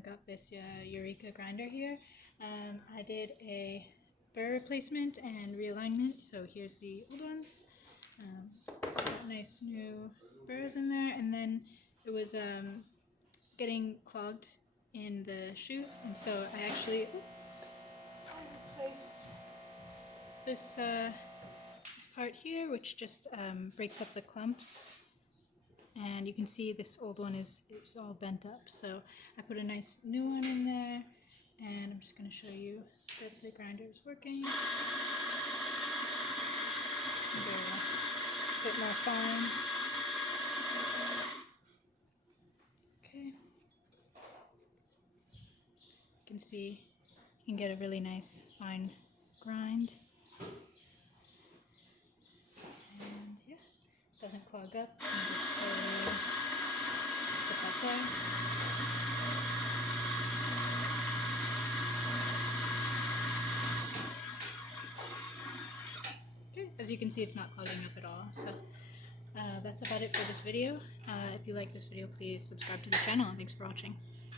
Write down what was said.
I've got this Eureka grinder here. I did a burr replacement and realignment, so here's the old ones. Got nice new burrs in there, and then it was getting clogged in the chute, and so I actually replaced this part here, which just breaks up the clumps. And you can see this old one is all bent up, so I put a nice new one in there, and I'm just going to show you that the grinder is working. A bit more fine. Okay. You can see you can get a really nice fine grind. And yeah, it doesn't clog up. You can just put that there. Okay, as you can see, it's not clogging up at all. So that's about it for this video. If you like this video, please subscribe to the channel, and thanks for watching.